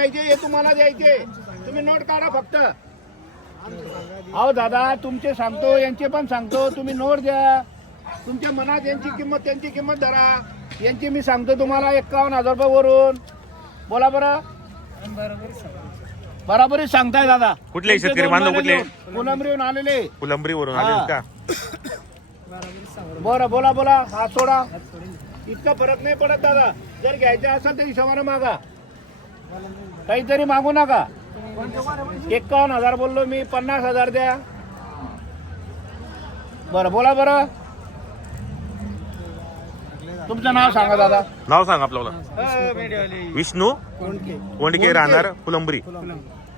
द्यायचे हे तुम्हाला द्यायचे. तुम्ही नोट काढा फक्त. अहो दादा तुमचे सांगतो यांचे पण सांगतो. तुम्ही नोट द्या. तुमच्या मनात यांची किंमत त्यांची किंमत धरा. यांची मी सांगतो तुम्हाला एक्कावन्न हजार रुपये वरून. बोला बरं. बराबरी सांगताय दादा. कुठले शेतकरी? बांधव कुठले? कोलंबरीहून आलेले. फुलंबरीवरून हा. आले का? बरं बोला बोला. हात सोडा. इतका फरक नाही पडत दादा. जर घ्यायचं असेल तर हिशोबाने मागा. काहीतरी मागू नका. एकावन्न हजार बोललो मी पन्नास हजार द्या. बरं बोला बरं. तुमचं नाव सांगा दादा. नाव सांग आपल्याला. विष्णू कोंडके राहणार? फुलंबरी.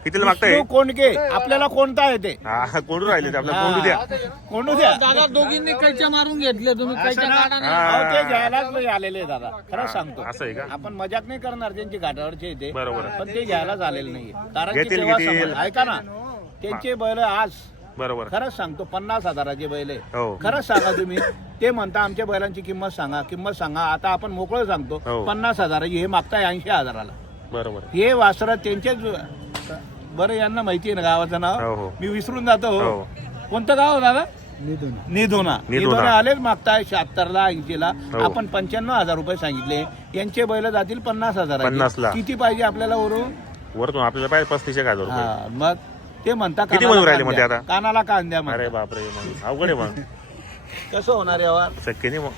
कितीला मागताय? विष्णू कोंडके आपल्याला कोणता येते हा कोंडू राहिले ते आपल्याला कोंडू द्या. कोंडू द्या. दादा दोघींनी कैच्या मारून घेतले. तुम्ही कैच्या काढा नाही. अहो, ते घ्यायलाच नाही आलेले दादा. खरंच सांगतो. असं आहे का? आपण मजाक नाही करणार त्यांची घाटावरचे येते बरोबर. पण ते घ्यायलाच आलेले नाहीये कारण की घेतील, तेव्हा घेतील. समज- ऐका ना. त्यांचे बैल आज बरोबर. खरंच सांगतो पन्नास हजाराचे बैल आहे. हो. खरंच सांगा तुम्ही. ते म्हणता आमच्या बैलांची किंमत सांगा किंमत सांगा. आता आपण मोकळं सांगतो हो. पन्नास हजाराची हे मागताय ऐंशी हजाराला. बरोबर. हे वासर त्यांचेच बरं यांना माहिती आहे ना गावाचं हो, नाव हो. मी विसरून जातो हो. कोणतं गाव दादा निधोना निधोना आलेच मागताय शहात्तरला ऐंशीला हो. आपण पंच्याण्णव हजार रुपये सांगितले यांचे बैल जातील पन्नास हजार. किती पाहिजे आपल्याला वरून वरतून आपल्याला पाहिजे पस्तीस एक हजार रुपये हा मग ते म्हणता किती म्हणून राहिले कान म्हणते द्या. आता? कानाला कान द्या म्हणता. अरे बापरे मग अवघड आहे मग कसं होणार यावर शक्य नाही मग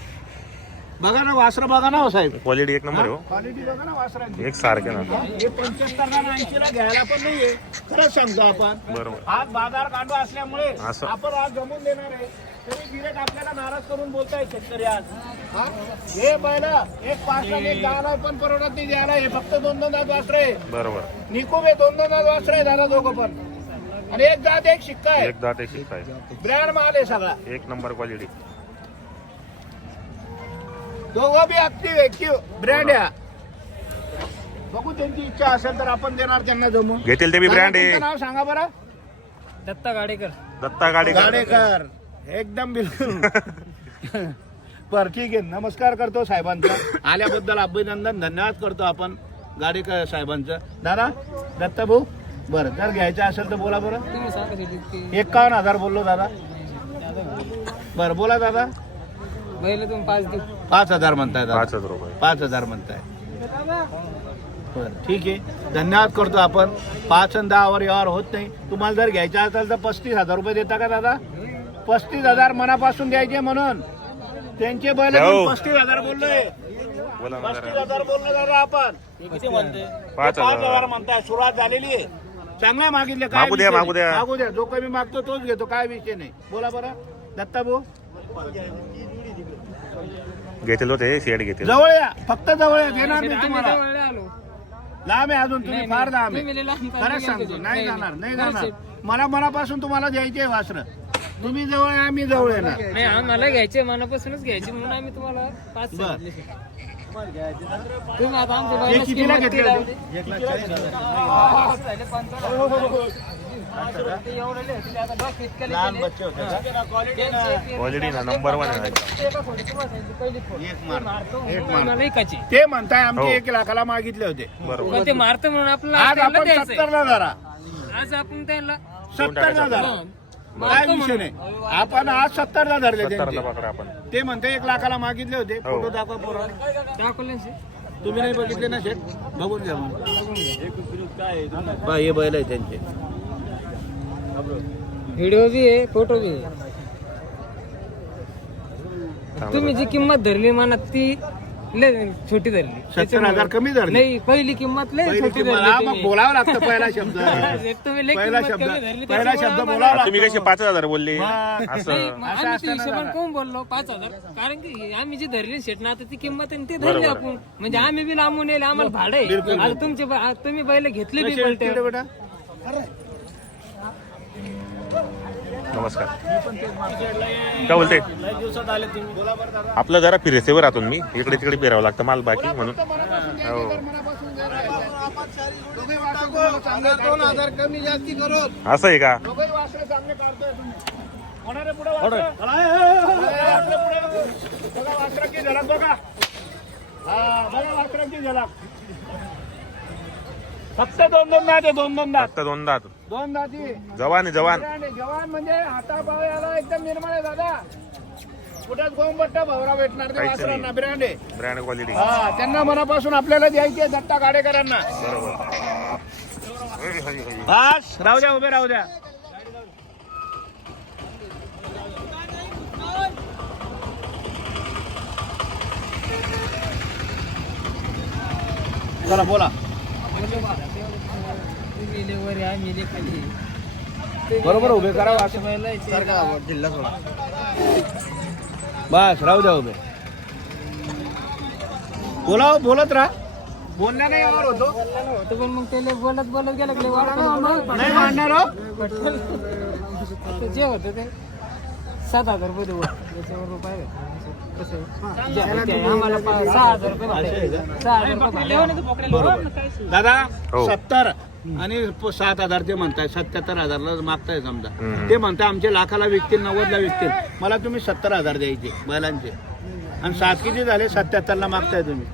बघा ना वासर बघा ना हो साहेब. क्वालिटी एक नंबर आहे हो. क्वालिटी बघा ना वासरांची एक सारखे ना. हे ऐंशीला घ्यायला पण नाहीये. खरंच सांगतो आपण. बरोबर. आज बाजार असल्यामुळे असं. आपण आज जमून देणार आहे. तरी गिरेक आपल्याला नाराज करून बोलताय शेतकरी आज. हा? हे बैल एक पाच लाख एक दहा लाख पण परवडत नाही द्यायला. हे फक्त दोन दोन दात वासर आहे. बरोबर. निकोब दोन दोन दात वासर आहे दादा दोघं पण. आणि एक दात एक शिक्का आहे. एक दात एक शिक्का आहे. ब्रँड माल आहे सगळा. एक नंबर क्वालिटी दोघं बी ऍक्टिव्ह ऍक्टिव्ह ब्रँड आहे. हा. बघू त्यांची इच्छा असेल तर आपण देणार त्यांना जमून. घेतील ते बी ब्रँड आहे. तुमचं नाव सांगा बरं. दत्ता गाडेकर. दत्ता गाडी गाडेकर. एकदम बिलकुल. बर ठीक आहे. नमस्कार करतो साहेबांचा. आल्याबद्दल अभिनंदन. धन्यवाद करतो आपण गाडेकर साहेबांचं. दादा दत्ता भाऊ बरं जर घ्यायचं असेल तर बोला बरं. तुम्ही सांगा शेवटी की एकावन्न हजार बोललो दादा. बरं बोला दादा. बैल तुम्ही पाच देऊ पाच हजार म्हणताय दादा. पाच हजार रुपये. पाच हजार म्हणताय. बरं ठीक आहे. धन्यवाद करतो आपण. पाच आणि दहावर यावर होत नाही. तुम्हाला जर घ्यायचं असेल तर पस्तीस हजार रुपये देता का दादा? पस्तीस हजार मनापासून द्यायचे म्हणून. त्यांचे बैल हो. पस्तीस हजार बोललोय. बोला ना पस्तीस जरा. हजार बोललो दादा आपण. पाच पाच हजार. हजार म्हणताय. सुरुवात झालेली आहे. चांगल्या मागितले. काय मागू द्या, विषय मागू. द्या. मागू द्या. जो कमी मागतो तोच घेतो. काय विषय नाही. बोला बरं. दत्ता भाऊ. घेतील होते शेड घेतील जवळ या फक्त जवळ या देणार आम्ही तुम्हाला जवळ आलो. लांब आहे अजून तुम्ही नाही, फार नाही. लांब आहे. खरंच सांगतो ते. नाही जाणार नाही. जाणार. मला मनापासून तुम्हाला द्यायचे वासर. तुम्ही जवळ आहे आम्ही जवळ येणार. नाही आम्हाला घ्यायचे मनापासूनच घ्यायचे म्हणून आम्ही तुम्हाला पाच. सांगितले तुम्ही आता आमच्या हे बैलाची कितीला किंमत घेतले केली होते? लहान. बच्चे होते क्वालिटी ना नंबर वन आहे ते म्हणताय आमचे हो. एक लाखाला मागितले होते. बरोबर. पण ते मारतो म्हणून आपल्याला आज आपण द्यायचंय. सत्तरला धरा. आज आपण त्यांना सत्तरला धरा. हं. काय विषय नाही. आपण आज धरले त्यांचे. पकडा आपण. ते म्हणते एक लाखाला मागितले होते. हो. फोटो दाखवा पोरा दाखवले? तुम्ही नाही बघितले ना शेट बघून घ्या मग. हे बैल आहे त्यांचे. व्हिडिओ बी आहे फोटो बी आहे. तुम्ही जी किंमत धरली मनात ती लय छोटी धरली. सत्तर हजार कमी धरले. नाही पहिली किंमत लय पहिली छोटी धरली तुम्ही. बोलावं लागतं पहिला शब्द. तुम्ही लय पहिला किंमत शब्द. कमी धरली, पहिला त्याच्यामुळे शब्द आम्हाला- बोलावा तुम्ही कसे पाच हजार बोलले. नाही, असं. मग आम्ही हिशोबाने. कोण बोललो? पाच हजार. कारण की आम्ही जी धरली शेट ना आता ती किंमत आहे ती धरली बरोबर. आपण. म्हणजे आम्ही बी लांबून येईल आम्हाला भाडं आहे. बिलकुल. तुमचे ब- तुम्ही बैल घेतले बी तिकडे बेटा? नमस्कार. काय बोलते? आपलं जरा फिरेसेवर राहतो मी. इकडे तिकडे फिरावं लागतं माल बाकी म्हणून. हो. असं आहे का? दोघंही फक्त दोन दोन दात आहे दोन दोन दात फक्त दोन दात. दोन दाती. जवान आहे जवान. जवान म्हणजे हातापाव याला एकदम निर्मळ आहे दादा. कुठेच गोंबट्टा भावरा भेटणार ते काहीच वासरांना. नाही. ब्रँड आहे. Brand quality. हा त्यांना मनापासून आपल्याला द्यायचे दत्ता गाडेकरांना. बरोबर. हरी, हरी, हरी. बस राहू द्या उभे राहू द्या. चला बोला. बरोबर उभे करा असं बस राहू द्या उभे. बोला बोलत राहा. बोलण्याने यावर होतो. पण मग त्याला बोलत बोलत गेलं नाही मांडणार हो ते जे होतं ते. सात हजार रुपये देऊ. याच्यावर रुपये भेटणार. कसं जे आहे ते आम्हाला पा- सहा हजार रुपये भाडे. सहा हजार रुपये भाडे. बरोबर. दादा हो. सत्तर. आणि प- सात हजार ते म्हणताय. सत्याहत्तर हजारला मागताय समजा. हम्म. ते म्हणताय आमचे लाखाला विकतील नव्वदला विकतील. मला तुम्ही सत्तर हजार द्यायचे बैलांचे. आणि सात किती झाले? सत्याहत्तरला मागताय तुम्ही.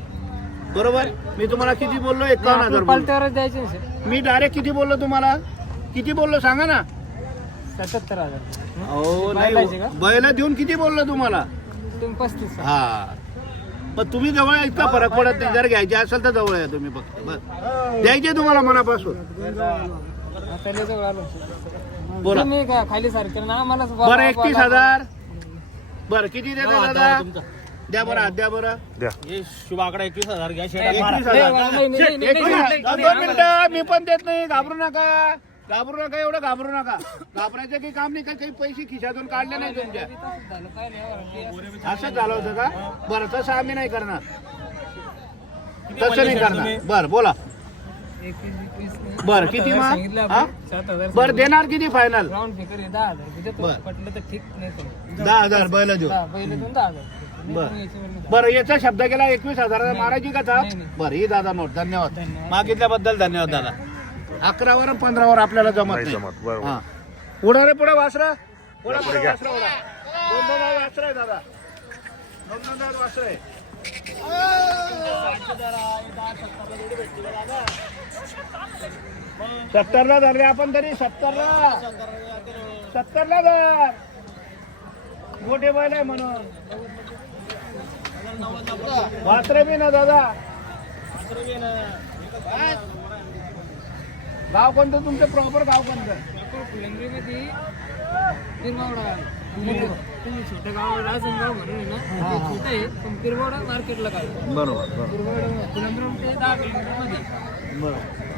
बरोबर? मी तुम्हाला किती बोललो? एकावन्न हजार बोललो. द्यायचे ना सर. मी डायरेक्ट किती बोललो तुम्हाला? किती बोललो? सांगा ना. सत्याहत्तर हजार. हो का? बैला देऊन किती बोललो तुम्हाला? तुम्ही पस्तीस. हा. पण तुम्ही जवळ आहे, इतका फरक पडत नाही. जर घ्यायचे असेल तर जवळ आहे तुम्ही फक्त. बस. द्यायचे तुम्हाला मनापासून. आता लय जवळ आलो. बोला. तुम्ही काय खाली सारखे ना? आम्हाला बरं एकतीस हजार. बरं किती देता दादा? द्या बरं हात द्या बरं. शुभ आकडा एकवीस हजार घ्या नाही, नाही, नाही, नाही, एकवीस नाही, हजार. नाही, दोन मिनिटं मी पण देत नाही घाबरू नका. घाबरू नका एवढं घाबरू नका. घाबरायचं काही काम नाही का काही पैसे खिशातून काढले नाही तुमच्या असं झालं होतं का? बरं तसं आम्ही नाही करणार. तसं नाही करणार. बरं बोला. बरं किती मग? बरं देणार किती फायनल आहे दहा हजार. बैल देऊ बरं. बरं याचा शब्द केला एकवीस हजार मारायची का था नाही, नाही. बरं ही दादा नोट धन्यवाद. धन्यवाद. मागितल्याबद्दल धन्यवाद दादा. अकरावर आणि पंधरावर आपल्याला जमत नाही जमत, बरोबर. हा. पुढं रे पुढे वासरा. पुढे या, पुढे घ्या. वासरा उडा. दोन दोन आज वासरा आहे दादा. दोन दोन वासरा आहे. सत्तरला धरले आपण तरी सत्तरला. सत्तरला धर. मोठे बैल आहे म्हणून. वासरे बी ना दादा. गाव कोणतं? तुमचं प्रॉपर गाव कोणतं? फुलंब्रीमध्ये पिरमावडा तुम्ही छोट्या गावाला गाव म्हणून आहे ना छोटं आहे पण मार्केटला काय बरोबर बरोबर. दहा बरोबर